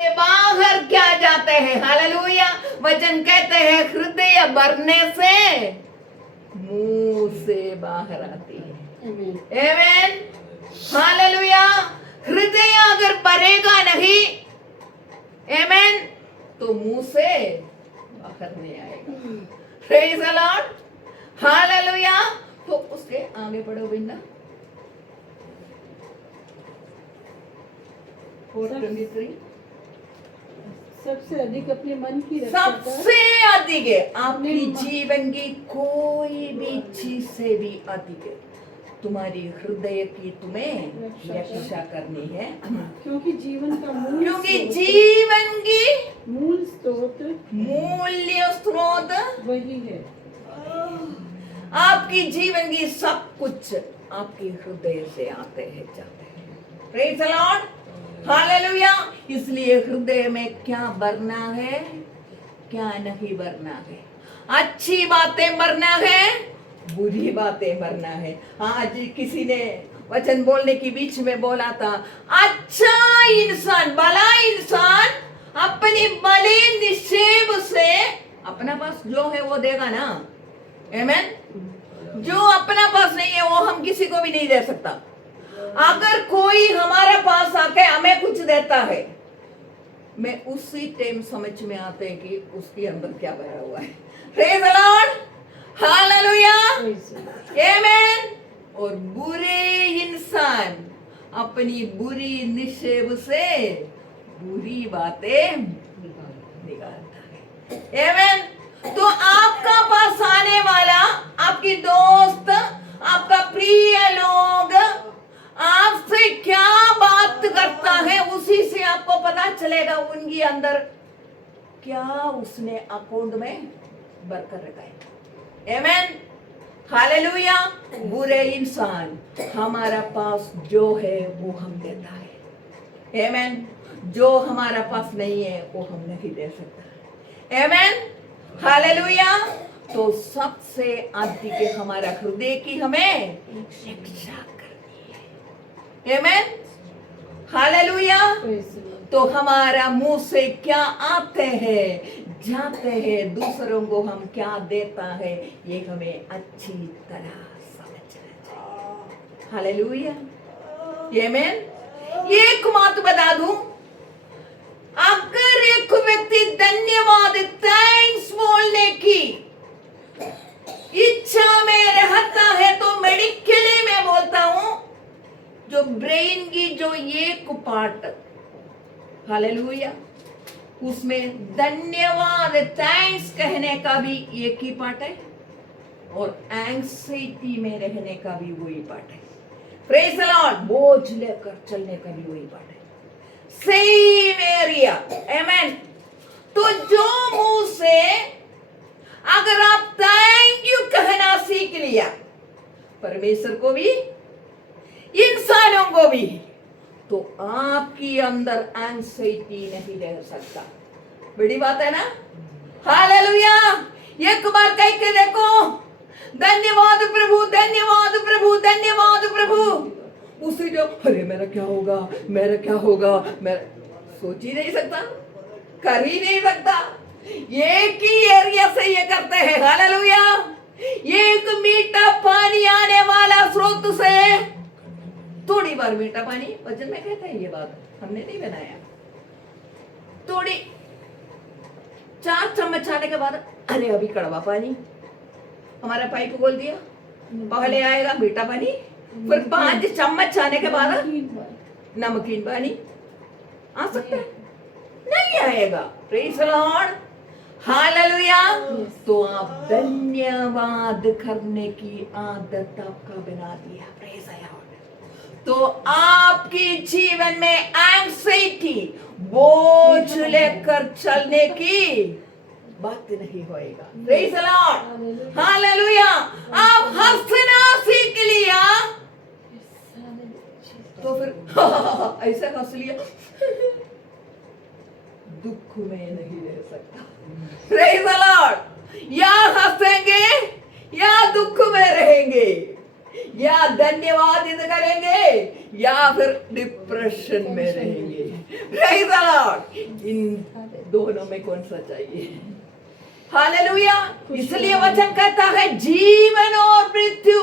बाहर क्या जाते हैं, हालेलुया। वचन कहते हैं हृदय भरने से मुंह से बाहर आती है। आमीन, हालेलुया। हृदय अगर भरेगा नहीं, आमीन, तो मुंह से बाहर नहीं आएगा। Praise the Lord, hallelujah. तो उसके आगे पढ़ो बिंदा 4:23। सबसे अधिक अपने मन की रक्षा कर, सबसे अधिक है आपकी जीवन की कोई भी चीज से भी अधिक है तुम्हारी हृदय की तुम्हें रक्षा करनी है। क्योंकि जीवन का क्योंकि जीवन की मूल स्रोत मूल्य स्रोत वही है। आपकी जीवन की सब कुछ आपके हृदय से आते हैं, जाते हैं। Praise the Lord, hallelujah. इसलिए हृदय में क्या भरना है, क्या नहीं भरना है। अच्छी बातें भरना है, बुरी बातें भरना है। आज किसी ने वचन बोलने के बीच में बोला था, अच्छा इंसान, भला इंसान अपनी भले निक्षेप से अपना पास जो है वो देगा ना। आमीन। जो अपना पास नहीं है वो हम किसी को भी नहीं दे सकता। अगर कोई हमारे पास आके हमें कुछ देता है, मैं उसी टाइम समझ में आते हैं कि उसके अंदर क्या भरा हुआ है। प्रेज द लॉर्ड, हालेलुया, आमीन। और बुरे इंसान अपनी बुरी निक्षेप से बुरी बातें निकालता है। आमीन। तो आपका पास आने वाला, आपकी दोस्त, आपका प्रिय लोग आपसे क्या बात करता है, उसी से आपको पता चलेगा उनके अंदर क्या उसने अकाउंट में भरकर रखा है। आमीन, हालेलुया। बुरे इंसान हमारा पास जो है वो हम देता है। आमीन। जो हमारा पास नहीं है वो हम नहीं दे सकता। आमीन, हालेलुया। तो सबसे अधिक हमारा हृदय की हमें रक्षा करनी है। आमीन, हालेलुया। तो हमारा मुंह से क्या आते हैं, जाते हैं, दूसरों को हम क्या देता है, ये हमें अच्छी तरह समझना चाहिए। हालेलुया, आमीन। एक बात बता दूं, अगर एक व्यक्ति धन्यवाद, थैंक्स बोलने की इच्छा में रहता है, तो मेडिकली मैं बोलता हूं, जो ब्रेन की जो एक पार्ट, हालेलुया, उसमें धन्यवाद, थैंक्स कहने का भी एक ही पार्ट है, और एंग्जाइटी में रहने का भी वही पार्ट है। प्रेज द लॉर्ड, बोझ लेकर चलने का भी वही पार्ट है, सेम एरिया। आमीन। तो जो मुंह से अगर आप थैंक यू कहना सीख लिया, परमेश्वर को भी इंसानों को भी, तो आपकी अंदर एंग्जाइटी नहीं रह सकता। बड़ी बात है ना। हालेलुया। एक बार कह के देखो, धन्यवाद प्रभु, धन्यवाद प्रभु, धन्यवाद प्रभु। उसी जो अरे मेरा क्या होगा, मेरा क्या होगा, मैं सोच ही नहीं सकता, कर ही नहीं सकता। एक ही एरिया से ये करते हैं। हालेलुया। एक मीठा पानी आने वाला स्रोत से, थोड़ी बार मीठा पानी, वचन में कहते हैं, ये बात हमने नहीं बनाया, थोड़ी 4 चम्मच आने के बाद अरे अभी कड़वा पानी, हमारा पाइप खोल दिया, पहले आएगा मीठा पानी, फिर 5 चम्मच आने के बाद नमकीन पानी आ सकता है? नहीं आएगा। Praise the Lord, hallelujah. तो आप धन्यवाद करने की आदत आपका बना दिया। Praise the Lord. तो आपकी जीवन में एंग्जाइटी, बोझ लेकर चलने की बात नहीं होएगा। Praise the Lord, hallelujah. आप हंसना सीख लिया, तो फिर ऐसे हंस लिया, दुख में नहीं रह सकता। Praise the Lord. या हंसेंगे या दुख में रहेंगे, या धन्यवाद करेंगे या फिर डिप्रेशन में रहेंगे। Praise the Lord. दोनों में कौन सा चाहिए? हालेलुया। इसलिए वचन कहता है जीवन और मृत्यु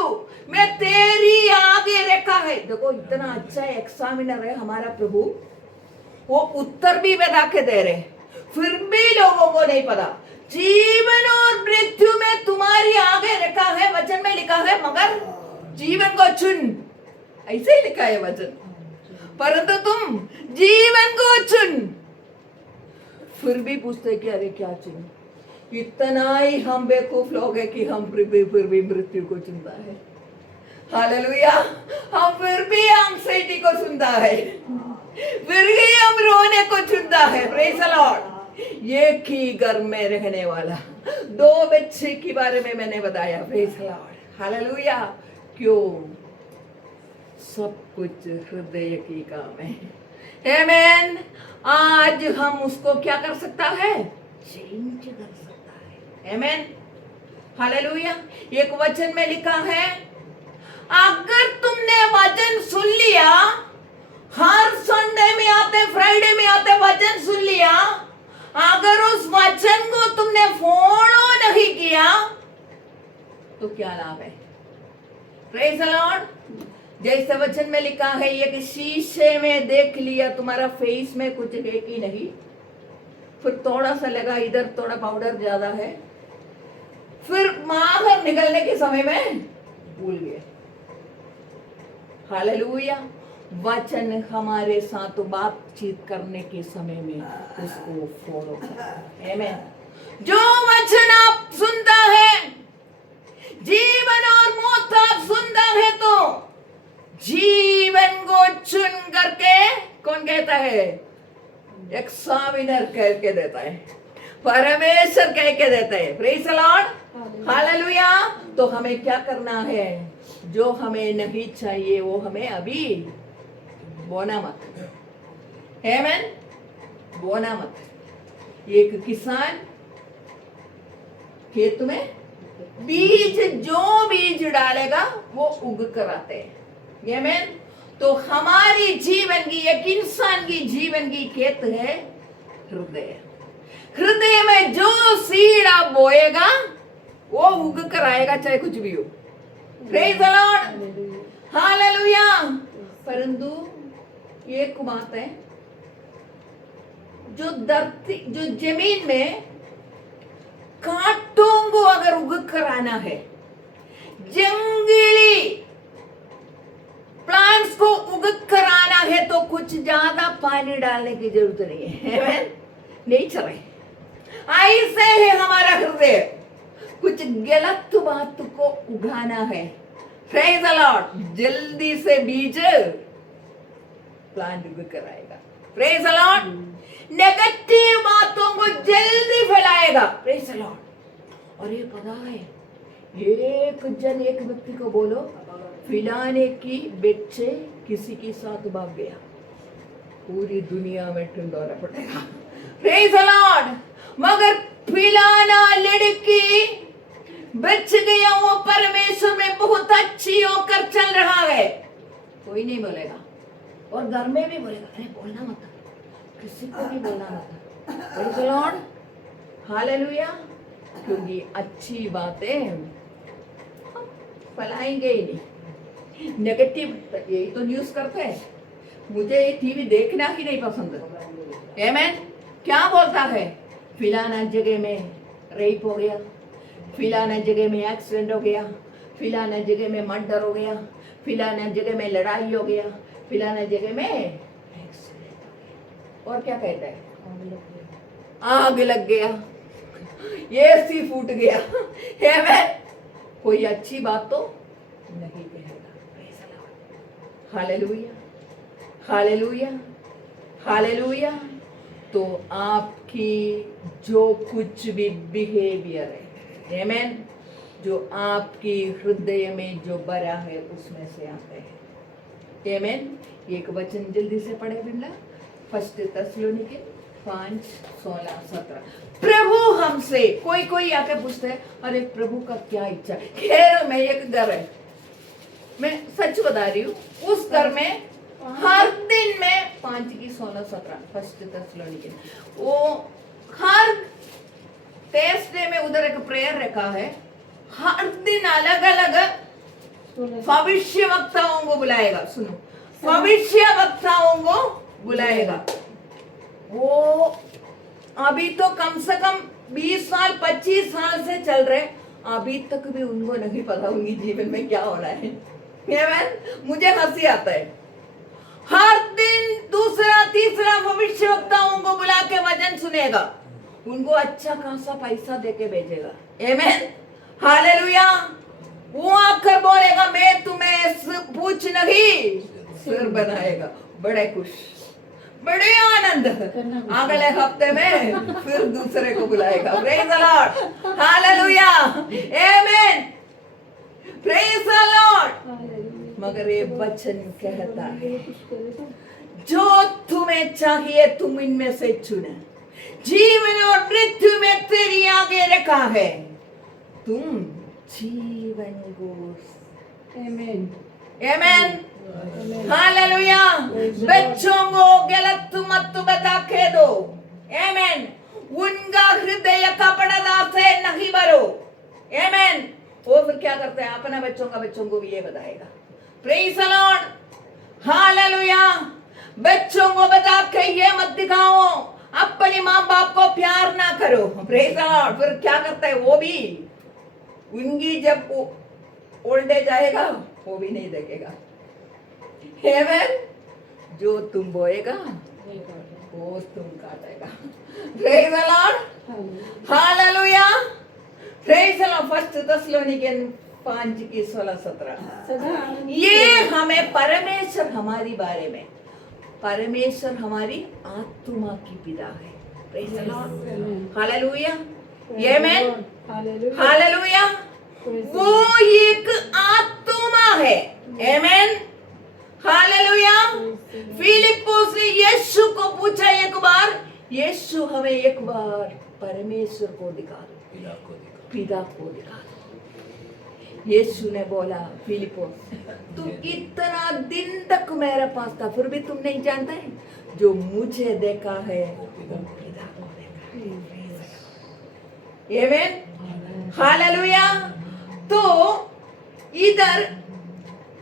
में तेरी आगे रखा है। देखो इतना अच्छा एग्जामिनर है हमारा प्रभु, वो उत्तर भी बता के दे रहे, फिर भी लोगों को नहीं पता। जीवन और मृत्यु में तुम्हारी आगे रखा है, वचन में लिखा है, मगर जीवन को चुन, ऐसे ही लिखा है वचन। परंतु तुम जीवन को चुन, फिर भी पूछते कि अरे क्या चुन? इतना ही हम बेवकूफ लोग हैं कि हम फिर भी मृत्यु को चुनता है। हालेलुया। हम फिर भी एंग्जाइटी को चुनता है, फिर भी हम रोने को चुनता है। Praise the Lord. एक ही घर में रहने वाला 2 बच्चे के बारे में मैंने बताया। Praise the Lord. हालेलुया। क्यों? सब कुछ हृदय की काम है। आमेन। आज हम उसको क्या कर सकता है? चेंज कर सकता है। आमेन। हालेलुया। एक वचन में लिखा है, अगर तुमने वचन सुन लिया, हर संडे में आते, फ्राइडे में आते वचन सुन लिया, अगर उस वचन को तुमने फॉलो नहीं किया तो क्या लाभ है? Praise the Lord. जैसे वचन में लिखा है, एक शीशे में देख लिया तुम्हारा फेस में कुछ है कि नहीं, फिर थोड़ा सा लगा इधर थोड़ा पाउडर ज्यादा है, फिर बाहर निकलने के समय में भूल गए। हालेलुया। वचन हमारे साथ बातचीत करने के समय में उसको फॉलो करें। आमीन। जो वचन आप सुनता है, जीवन और मौत आप सुनता है, तो जीवन को चुन करके कौन कहता है? एग्जामिनर कह के देता है, परमेश्वर कह के देता है। Praise the Lord. हालेलुया। तो हमें क्या करना है? जो हमें नहीं चाहिए वो हमें अभी बोना मत। आमीन। बोना मत। एक किसान खेत में बीज, जो बीज डालेगा वो उग कर आते हैं। आमीन। तो हमारी जीवन की, एक इंसान की जीवन की खेत है हृदय। हृदय में जो सीड आप बोएगा वो उग कर आएगा, चाहे कुछ भी हो। Praise the Lord. हालेलुया। परंतु एक बात है, जो धरती, जो जमीन में कांटों को अगर उग कर आना है, जंगली प्लांट्स को उग कर आना है, तो कुछ ज्यादा पानी डालने की जरूरत नहीं है। नहीं चले। ऐसे है हमारा हृदय, कुछ गलत बात को उगाना है। Praise the Lord. जल्दी से बीज प्लांट उग कर आएगा। Praise the Lord. नेगेटिव बातों को जल्दी फैलाएगा। Praise the Lord. और ये पता है, एक व्यक्ति को बोलो, फिलाने की बच्चे किसी के साथ भाग गया, पूरी दुनिया में ढिंढोरा पड़ेगा। Praise the Lord. मगर फिलाना लड़की बच गया, वो परमेश्वर में बहुत अच्छी होकर चल रहा है, कोई नहीं बोलेगा। और घर में भी बोलेगा, अरे बोलना मत, किसी को भी बोलना मत। Praise the Lord. हालेलुया। क्योंकि अच्छी बातें हम फैलाएंगे ही नहीं। नेगेटिव, यही तो न्यूज करते हैं। मुझे ये टीवी देखना ही नहीं पसंद। आमीन। क्या बोलता है? फिलाना जगह में रेप हो गया, फिलाना जगह में एक्सीडेंट हो गया, फिलाना जगह में मर्डर हो गया, फिलाना जगह में लड़ाई हो गया, फिलाना जगह में एक्सीडेंट हो गया। और क्या कहता है? आग लग गया, एसी फूट गया। आमीन। कोई अच्छी बात तो नहीं कहेगा। हालेलुया। हालेलुया। हालेलुया। तो आपकी जो कुछ भी बिहेवियर है, आमीन, जो आपकी हृदय में जो भरा है उसमें से आते हैं। आमीन। एक वचन जल्दी से पढ़े बिमला, 1 थिस्सलुनीके 5:16-17। प्रभु हमसे, कोई आके पूछते है, अरे प्रभु का क्या इच्छा है? खैर में एक घर है, मैं सच बता रही हूँ, उस घर में हर दिन में 5:16-17 फर्स्ट थेसलोनिकन, वो हर थर्सडे में उधर एक प्रेयर रखा है। हर दिन अलग अलग 16 भविष्य वक्ताओं को बुलाएगा। सुनो, भविष्य वक्ताओं को बुलाएगा। वो अभी तो कम से कम 20 साल 25 साल से चल रहे, अभी तक भी उनको नहीं पता उनकी जीवन में क्या होना है। आमेन। मुझे हंसी आता है। हर दिन दूसरा तीसरा भविष्यवक्ताओं को बुला के वचन सुनेगा, उनको अच्छा खासा पैसा देके भेजेगा। आमेन, हालेलुया। वो आकर बोलेगा मैं तुम्हें पूछ नहीं सिर बनाएगा। बड़े खुश, बड़े आनंद। अगले हफ्ते में फिर दूसरे को बुलाएगा। Praise the Lord, hallelujah, amen, praise the Lord. मगर ये वचन कहता है जो तुम्हें चाहिए तुम इनमें से चुने। जीवन और मृत्यु में तेरी आगे रखा है, तुम जीवन को। आमेन, आमेन, हालेलुया। बच्चों को गलत मत बता के दो। आमेन। उनका हृदय कपड़ता से नहीं भरो। आमेन। वो फिर क्या करते हैं, अपने बच्चों को भी ये बताएगा। Praise the Lord, hallelujah. बच्चों को बता के ये मत दिखाओ अपने माँ बाप को प्यार ना करो। Praise the Lord. फिर क्या करता है, वो भी उनकी जब ओल्ड एज आएगा वो भी नहीं देखेगा। आमेन। जो तुम बोएगा वो तुम काटेगा। Praise the Lord, hallelujah, praise the Lord. First Thessalonians 5:16-17। सदा ये हमें परमेश्वर हमारी बारे में, परमेश्वर हमारी आत्मा की पिता है। Praise the Lord, hallelujah, amen, hallelujah, hallelujah. वो एक आत्मा है। आमेन, हालेलुया। फिलिप्पुस ने यीशु को पूछा एक बार, यीशु हमें एक बार परमेश्वर को दिखा दो, पिता को दिखा दो। यीशु ने बोला, फिलिप्पुस तुम इतना दिन तक मेरे पास था फिर भी तुम नहीं जानते हैं, जो मुझे देखा है वो पिता को देखा है। आमेन, हालेलुया। तो इधर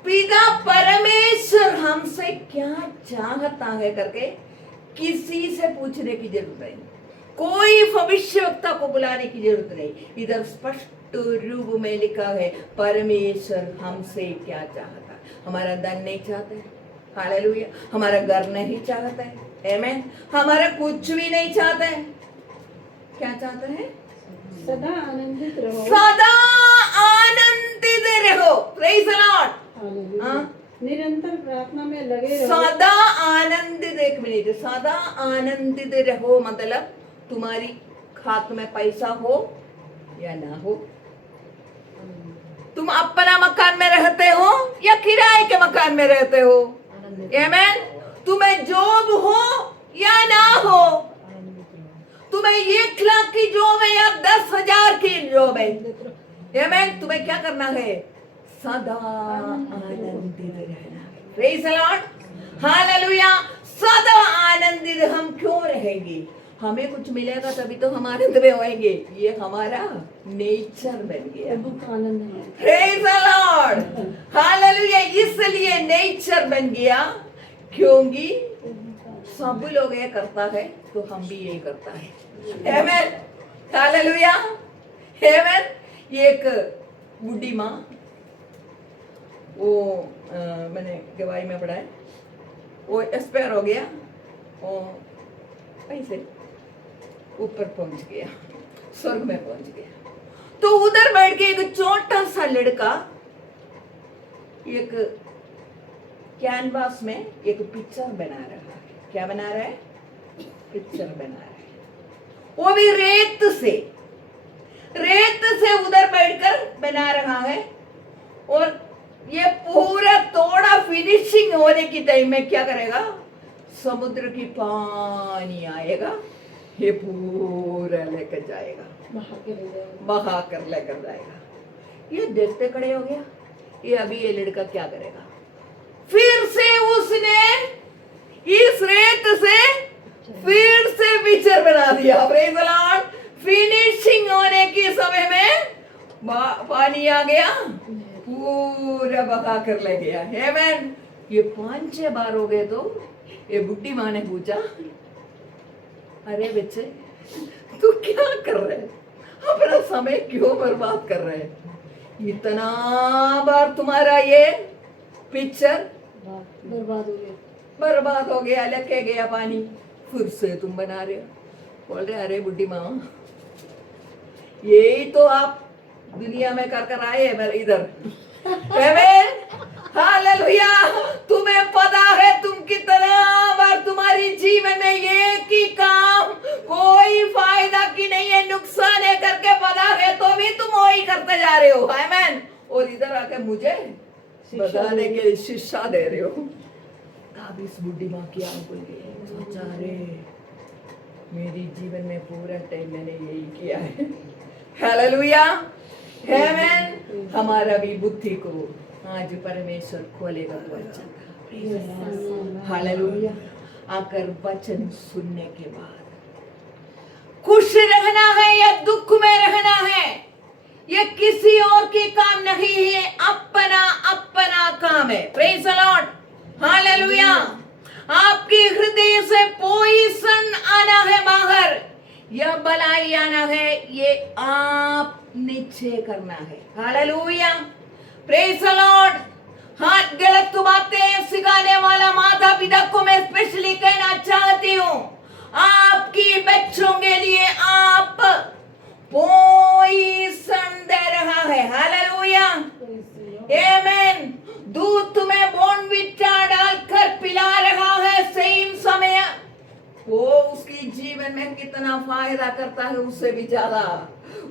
पिता परमेश्वर हमसे क्या चाहता है करके किसी से पूछने की जरूरत नहीं, कोई भविष्यवक्ता को बुलाने की जरूरत नहीं। इधर स्पष्ट रूप में लिखा है परमेश्वर हमसे क्या चाहता है। हमारा धन नहीं चाहते, हालेलुया। हमारा घर नहीं चाहता है, आमेन। हमारा कुछ भी नहीं चाहते हैं। क्या चाहते हैं? सदा आनंदित रहो, सदा आनंदित रहो। Praise the Lord, hallelujah. हाँ। निरंतर प्रार्थना में लगे रहो, सदा आनंदित, एक मिनट, सदा आनंदित रहो मतलब तुम्हारी हाथ में पैसा हो या ना हो, तुम अपना मकान में रहते हो या किराए के मकान में रहते हो, आमेन। तुम्हें जॉब हो या ना हो, तुम्हें 1 लाख की जॉब है या 10,000 की जॉब है, आमेन। तुम्हें क्या करना है? सदा आनंदित रहना है। Praise the Lord, hallelujah. सदा आनंदित हम क्यों रहेंगे? हमें कुछ मिलेगा तभी तो हम आनंद में होएंगे। ये हमारा नेचर बन गया। बहुत आनंद है। Praise the Lord, hallelujah. इसलिए नेचर बन गया क्योंकि सब लोग ये करता है तो हम भी ये करता है। आमेन, हालेलुया, आमेन। एक बूढ़ी माँ, वो मैंने गवाही में पढ़ा है, वो एक्सपायर हो गया, वो ऐसे ऊपर पहुंच गया, स्वर्ग में पहुंच गया। तो उधर बैठ के एक छोटा सा लड़का एक कैनवास में एक पिक्चर बना रहा है। क्या बना रहा है? पिक्चर बना रहा है। वो भी रेत से उधर बैठकर बना रहा है। और ये पूरा तोड़ा फिनिशिंग होने की टाइम में क्या करेगा? समुद्र की पानी आएगा, ये पूरा लेकर जाएगा, बहा कर लेकर जाएगा। ये देखते खड़े हो गया, ये अभी ये लड़का क्या करेगा? फिर से उसने इस रेत से फिर से पिक्चर बना दिया। Praise the Lord. फिनिशिंग होने के समय में पानी आ गया, पूरा बहा कर ले गया। आमेन। ये 5-6 बार हो गए तो ये बुड्ढी माँ ने पूछा, अरे बच्चे तू क्या कर रहे है, अपना समय क्यों बर्बाद कर रहे है? इतना बार तुम्हारा ये पिक्चर बर्बाद हो गया, लगे गया पानी, फिर से तुम बना रहे हो। बोल रहे अरे बुड्ढी माँ, यही तो आप दुनिया में कर आए हैं मेरे इधर। हालेलुया। तुम्हें पता है तुम कितना बार तुम्हारी जीवन में एक ही काम कोई फायदा की नहीं है, नुकसान है करके पता है तो भी तुम वही करते जा रहे हो। आमेन। और इधर आके मुझे बताने के लिए शिक्षा दे रहे हो। तब इस बुढ़ी माँ की आंख खुल गई, सोचा रे मेरी जीवन में पूरा टाइम मैंने यही किया है। हालेलुया। आमेन। हमारा भी बुद्धि को आज परमेश्वर खोलेगा वचन। हालेलुया। आकर वचन सुनने के बाद खुश रहना है या दुख में रहना है, ये किसी और की काम नहीं है, अपना अपना काम है। Praise the Lord. हालेलुया। आपके हृदय से पोइसन आना है बाहर, यह भलाई आना है, ये आप निश्चय करना है। हालेलुया। Praise the Lord. हाँ, गलत बातें सिखाने वाला माता पिता को मैं स्पेशली कहना चाहती हूँ, आपकी बच्चों के लिए आप पोइसन दे रहा है। हालेलुया। आमेन। दूध तुम्हें बॉर्नविटा डालकर पिला रहा है, सेम समय वो उसकी जीवन में कितना फायदा करता है, उससे भी ज्यादा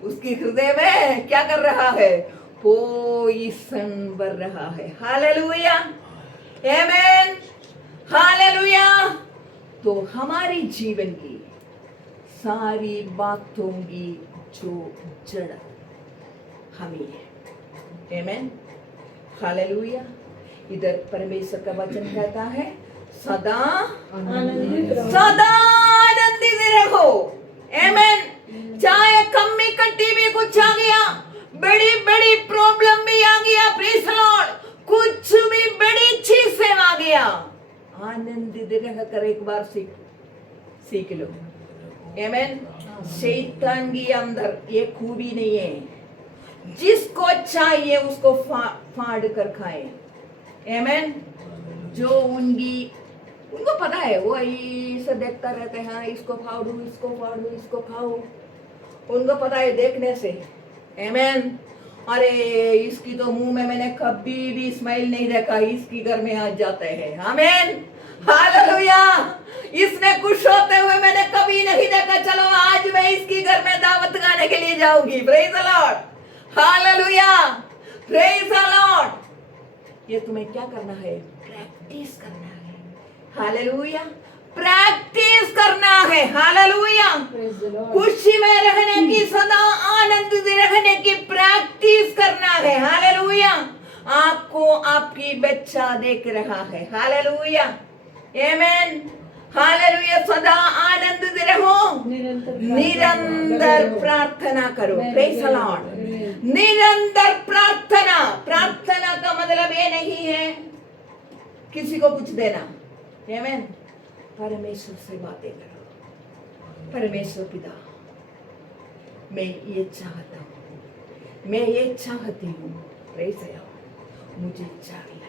उसकी हृदय में क्या कर रहा है, पोइसन भर रहा है। हालेलुया। आमेन। हालेलुया। तो हमारी जीवन की सारी बातों की जो जड़ हम ही है। आमेन। हालेलुया। इधर परमेश्वर का वचन कहता है सदा सदा आनंदित रहो। आमेन। चाहे कमी कट्टी भी कुछ आ गया, बड़ी बड़ी प्रॉब्लम भी आ गया, प्रेज द लॉर्ड, कुछ भी बड़ी चीज से आ गया, आनंदित रहकर एक बार सीख लो। आमेन। शैतान के अंदर ये खूबी नहीं है, जिसको चाहिए उसको फाड़ कर खाए। आमेन। जो उनको पता है, वो ऐसे देखता रहते हैं, इसको फाड़ू इसको फाड़ू इसको खाओ, उनको पता है देखने से। आमेन। अरे इसकी तो मुंह में मैंने कभी भी स्माइल नहीं देखा, इसकी घर में आज जाते हैं। आमेन। हालेलुया। इसने खुश होते हुए मैंने कभी नहीं देखा, चलो आज मैं इसकी घर में दावत खाने के लिए जाऊंगी। Praise the Lord. Hallelujah. Praise the Lord. ये तुम्हें क्या करना है, प्रैक्टिस करना है। हालेलुया। प्रैक्टिस करना है। हालेलुया। खुशी में रहने की, सदा आनंदित रहने की प्रैक्टिस करना है। हालेलुया। आपको आपकी बच्चा देख रहा है। हालेलुया। आमेन। हालेलुया। सदा आनंदित रहो, निरंतर प्रार्थना करो। Praise the Lord. निरंतर प्रार्थना। प्रार्थना का मतलब ये नहीं है किसी को कुछ देना। आमेन। परमेश्वर से बातें करो। परमेश्वर पिता, मैं ये चाहता हूँ, मैं ये चाहती हूँ, प्रेज द लॉर्ड, मुझे चाहिए।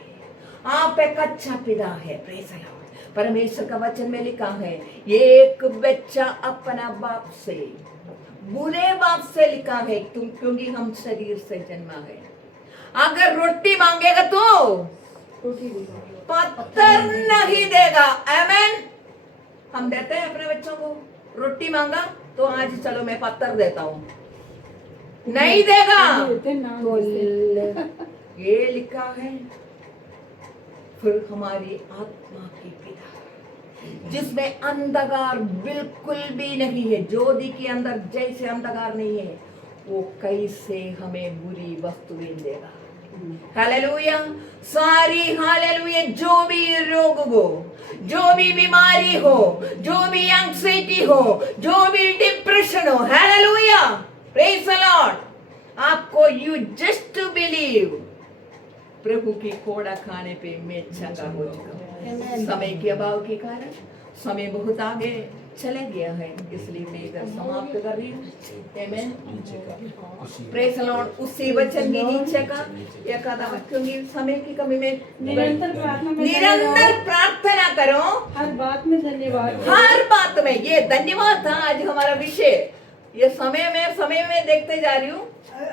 आप एक अच्छा पिता है। Praise the Lord. परमेश्वर का वचन में लिखा है, एक बच्चा अपना बाप से, बुरे बाप से लिखा है, तुम क्योंकि हम शरीर से जन्मा है। अगर रोटी मांगेगा तो पत्थर नहीं देगा। आमेन। हम देते हैं अपने बच्चों को, रोटी मांगा तो आज चलो मैं पत्थर देता हूँ, नहीं देगा। ये लिखा है। फिर हमारी आत्मा की पिता, जिसमें अंधकार बिल्कुल भी नहीं है, ज्योति के अंदर जैसे अंधकार नहीं है, वो कैसे हमें बुरी वस्तुएं देगा। हालेलुया। सारी हालेलुया, जो भी रोग हो, जो भी बीमारी हो, जो भी एंग्जाइटी हो, जो भी डिप्रेशन हो, हालेलुया, प्रेज द लॉर्ड। आपको यू जस्ट बिलीव, प्रभु की कोड़ा खाने पे मैं चंगा हो जाऊंगा। समय के अभाव के कारण समय बहुत आगे चले गया है, इसलिए मैं इधर समाप्त कर रही हूँ। आमेन, प्रेज द लॉर्ड। उसी वचन के नीचे का एक आधा क्योंकि समय की कमी में निरंतर प्रार्थना में निरंतर प्रार्थना करो, हर बात में धन्यवाद। हर बात में। ये धन्यवाद था आज हमारा विषय। ये समय में देखते जा रही हूँ,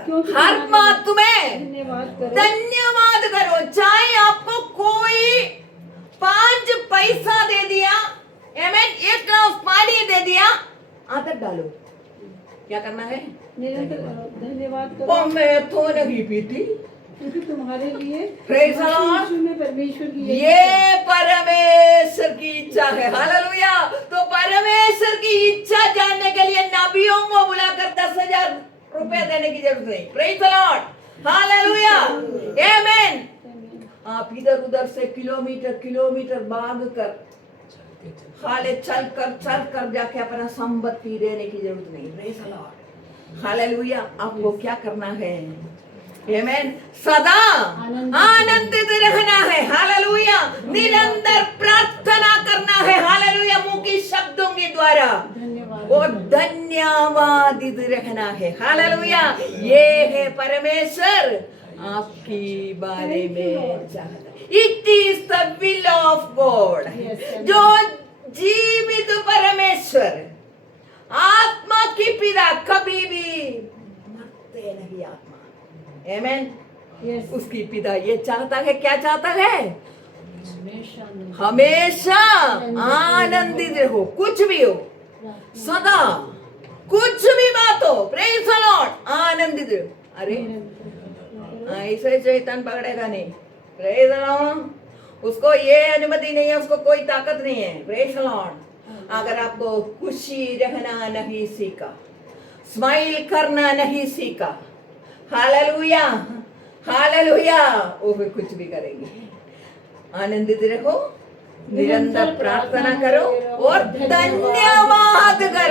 क्योंकि हर बात में धन्यवाद करो। धन्यवाद करो। चाहे आपको कोई 5 पैसा दे दिया, आमेन, 1 ग्लास पानी दे दिया, आदत डालो। क्या करना है? निरंतर धन्यवाद वो करो, मैं तो नहीं पीती। क्योंकि तुम्हारे लिए Praise the Lord। यीशु में परमेश्वर की ये परमेश्वर की इच्छा है। हालेलुया। तो परमेश्वर की इच्छा जानने के लिए नबियों को बुलाकर 10,000 रुपया देने की जरूरत नहीं। प्रेज द लॉर्ड, हालेलुया, आमेन। आप इधर उधर से किलोमीटर भाग कर, हाले चल कर जाके अपना संपत्ति देने की जरूरत नहीं। Praise the Lord, hallelujah. आपको क्या करना है? आमेन, सदा आनंदित रहना है। हालेलुया। निरंतर प्रार्थना करना है। हालेलुया। मुंह की शब्दों के द्वारा धन्यवाद और धन्यवादित रहना है। हालेलुया। ये है परमेश्वर आपकी बारे में चाहता है। It is the will of God. जो जीवित परमेश्वर, आत्मा की पिता, कभी भी मरते नहीं आत्मा। आमेन। यस उसकी पिता ये चाहता है, क्या चाहता है? हमेशा हमेशा आनंदित रहो, कुछ भी हो, सदा कुछ भी बात हो, प्रेज द लॉर्ड, आनंदित रहो। अरे ऐसे शैतान पकड़ेगा नहीं। Praise the Lord. उसको ये अनुमति नहीं है, उसको कोई ताकत नहीं है। Praise the Lord. अगर आपको खुशी रहना नहीं सीखा, स्माइल करना नहीं सीखा, हालेलुया, हालेलुया, वो भी कुछ भी करेंगे। आनंदित रहो, निरंतर प्रार्थना करो और धन्यवाद करो।